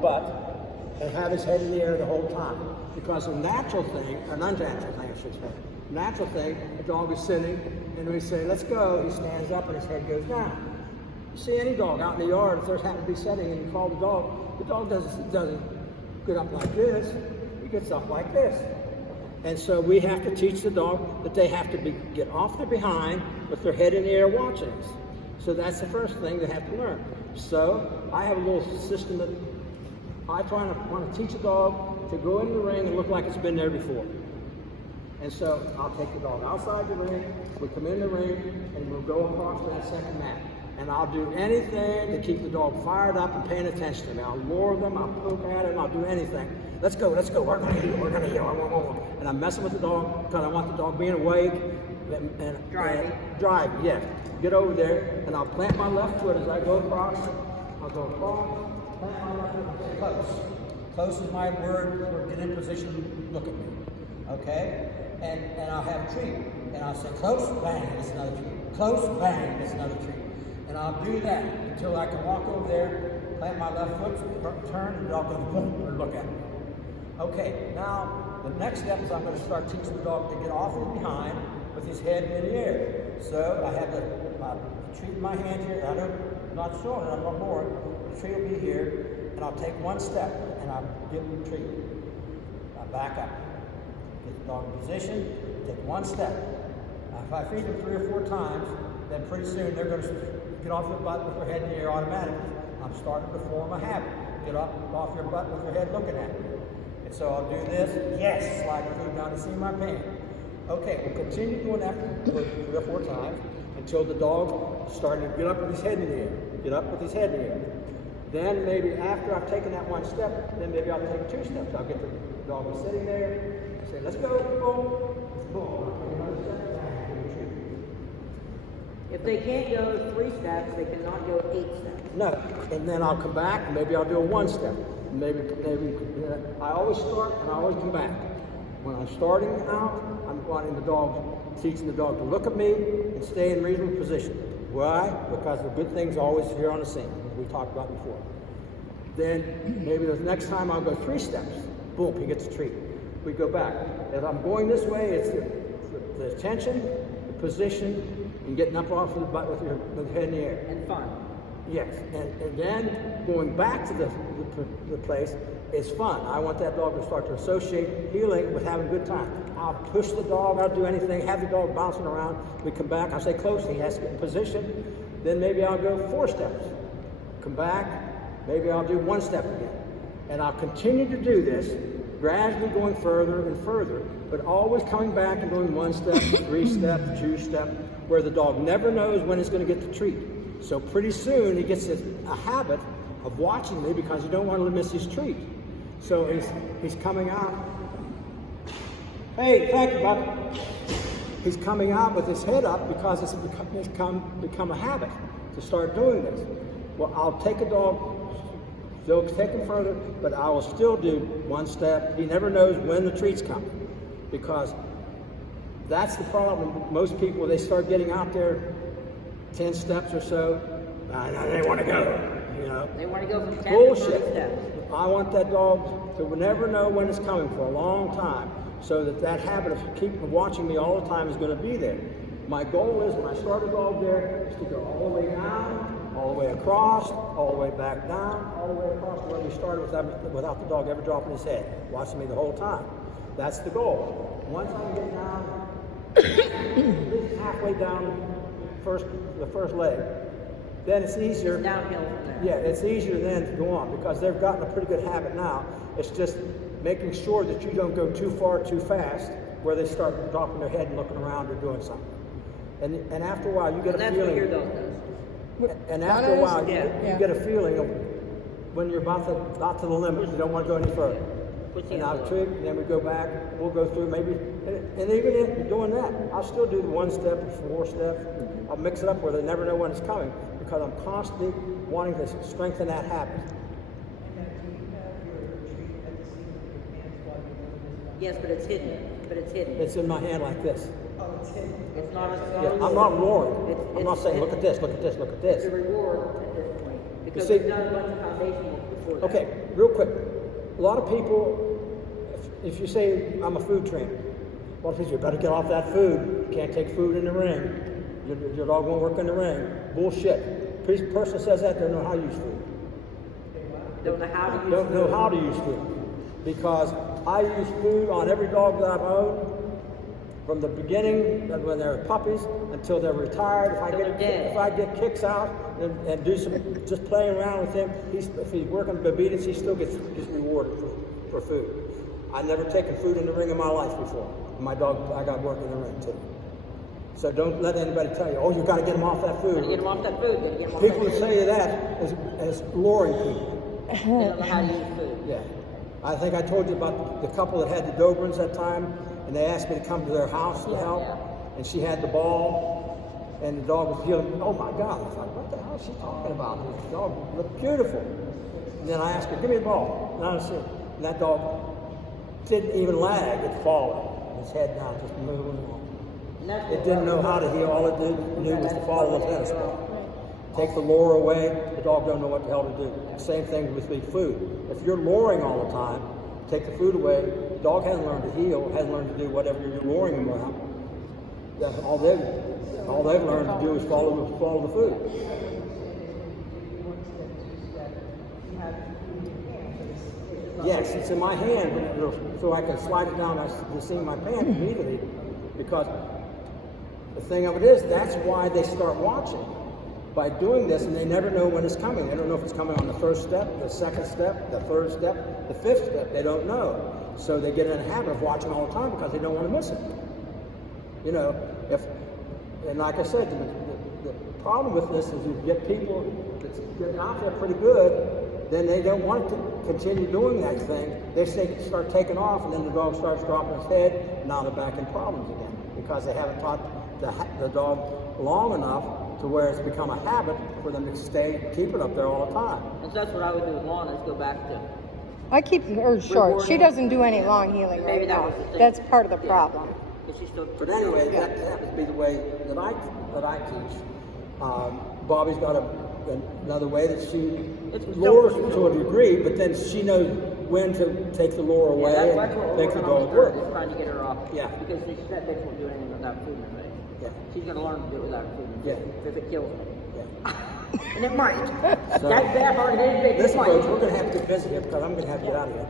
butt and have his head in the air the whole time. Because a natural thing, an unnatural thing I should say, natural thing, the dog is sitting and we say, let's go, he stands up and his head goes down. You see any dog out in the yard, if there's happen to be setting and you call the dog doesn't get up like this, he gets up like this. And so we have to teach the dog that they have to get off their behind with their head in the air watching us. So that's the first thing they have to learn. So I have a little system that I want to teach a dog to go in the ring and look like it's been there before. And so I'll take the dog outside the ring, we come in the ring, and we'll go across to that second mat. And I'll do anything to keep the dog fired up and paying attention to me. I'll lure them, I'll poke at it, I'll do anything. Let's go, we're gonna heal. And I'm messing with the dog because I want the dog being awake and drive, yeah. Get over there, and I'll plant my left foot as I go across. I'll go across, plant my left foot, and say close. Close is my word for get in position, look at me. Okay? And I'll have a treat. And I'll say close, bang, it's another treat. Close, bang, it's another treat. And I'll do that until I can walk over there, plant my left foot, turn, and the dog goes boom, or look at me. Okay, now the next step is I'm going to start teaching the dog to get off his behind with his head in the air. So I have the treat in my hand here. I'm not showing it, I'm not bored. The treat will be here, and I'll take one step, and I'll give him the treat. I back up, get the dog in position, take one step. Now, if I feed them 3 or 4 times, then pretty soon they're going to get off their butt with their head in the air automatically. I'm starting to form a habit. Get up off your butt with your head looking at me. And so I'll do this, yes, slide the food down to see my pan. Okay, we'll continue doing that for 3 or 4 times until the dog starts to get up with his head in the air. Get up with his head in the air. Then maybe after I've taken that one step, then maybe I'll take 2 steps. I'll get the dog sitting there, say, let's go, boom, boom. If they can't go 3 steps, they cannot go 8 steps. No, and then I'll come back, and maybe I'll do a 1 step. Maybe, I always start and I always come back. When I'm starting out, I'm wanting the dog, teaching the dog to look at me and stay in reasonable position. Why? Because the good things are always here on the scene, as we talked about before. Then maybe the next time I'll go 3 steps. Boom, he gets a treat. We go back. If I'm going this way, it's the attention, the position, and getting up off of the butt with your head in the air. And fun. Yes, and then going back to the place is fun. I want that dog to start to associate healing with having a good time. I'll push the dog, I'll do anything, have the dog bouncing around. We come back, I'll say close, he has to get in position. Then maybe I'll go 4 steps. Come back, maybe I'll do 1 step again. And I'll continue to do this, gradually going further and further, but always coming back and doing 1 step, 3 steps, 2 steps, where the dog never knows when he's going to get the treat. So pretty soon he gets a habit of watching me because you don't want to miss his treat. So he's coming out. Hey, thank you, bud. He's coming out with his head up because it's become a habit to start doing this. Well, I'll take a dog, still take him further, but I will still do 1 step. He never knows when the treat's coming because that's the problem. Most people, they start getting out there 10 steps or so, they want to go, you know. They want to go from 10 Bullshit. to 30 steps. I want that dog to never know when it's coming for a long time, so that habit of keeping watching me all the time is going to be there. My goal is, when I start a dog there, is to go all the way down, all the way across, all the way back down, all the way across to where we started without the dog ever dropping his head, watching me the whole time. That's the goal. Once I get down, at least halfway down the first leg, then it's easier. It's downhill from there. Yeah, it's easier then to go on because they've gotten a pretty good habit now. It's just making sure that you don't go too far too fast where they start dropping their head and looking around or doing something. And after a while you get a feeling. That's what your dog does. And after a while Yeah. you get a feeling of when you're about to the limit, you don't want to go any further. And I'll treat, and then we go back, we'll go through maybe, and even if doing that, I'll still do the 1 step or 4 steps. I'll mix it up where they never know when it's coming because I'm constantly wanting to strengthen that habit. Yes, but it's hidden. It's in my hand like this. It's not a Yeah, I'm not roaring. I'm not saying, look at this, look at this, look at It's this. a reward at this point. Because see- we've done a bunch of foundational work before that. Okay, real quick, a lot of people, if you say I'm a food trainer, a lot of people, you better get off that food. You can't take food in the ring. Your dog won't work in the ring. Bullshit. Person says that, don't know how to use food. Don't know how to use Don't know food. how to use food. Because I use food on every dog that I've owned, from the beginning, when they're puppies, until they're retired. If I get kicks out and do some, just playing around with him, if he's working obedience, he still gets rewarded for food. I've never taken food in the ring in my life before. My dog, I got work in the ring too. So don't let anybody tell you, oh, you got to get him off that food. Gotta get them off that food. Gotta get them off People that who food. say that as luring people. They don't know how to use food. Yeah. I think I told you about the couple that had the Dobrins that time, and they asked me to come to their house to help, and she had the ball, and the dog was healing. Oh my God. I thought, what the hell is she talking about? This dog looked beautiful. And then I asked her, give me the ball. And I said, and that dog didn't even lag, it followed. His head down, just moving along. It didn't know how to heal. All it knew was to follow the tennis ball. Take the lure away, the dog don't know what the hell to do. Same thing with the food. If you're luring all the time, take the food away, the dog hasn't learned to heal, hasn't learned to do whatever you're luring him around. That's all they've learned to do is follow the food. Yes, it's in my hand, so I can slide it down the seam of my pants immediately, because the thing of it is, that's why they start watching. By doing this, and they never know when it's coming. They don't know if it's coming on the first step, the second step, the third step, the fifth step. They don't know. So they get in a habit of watching all the time because they don't want to miss it. You know, and like I said, the problem with this is you get people that's getting out there pretty good, then they don't want to continue doing that thing. They start taking off, and then the dog starts dropping his head, and now they're back in problems again because they haven't taught the dog long enough to where it's become a habit for them to keep it up there all the time. And so that's what I would do with Lana, is go back to. I keep hers short. She doesn't do any long healing Maybe right that now. was the thing. That's part of the problem. Because she's still. But anyway, that happens to be the way that I teach. Bobby's got another way that she lures to a degree, but then she knows when to take the lure away That's and what we're make the working on dog with her, work. is trying to get her off. Yeah. Because that bitch won't do anything without food in her face. Yeah. She's gonna learn to do it without food in her face. Yeah. If it kills her. Yeah. And it might. That hard-headed bitch, it Listen, might. folks, we're going to have to get busy here because I'm going to have to get out of here.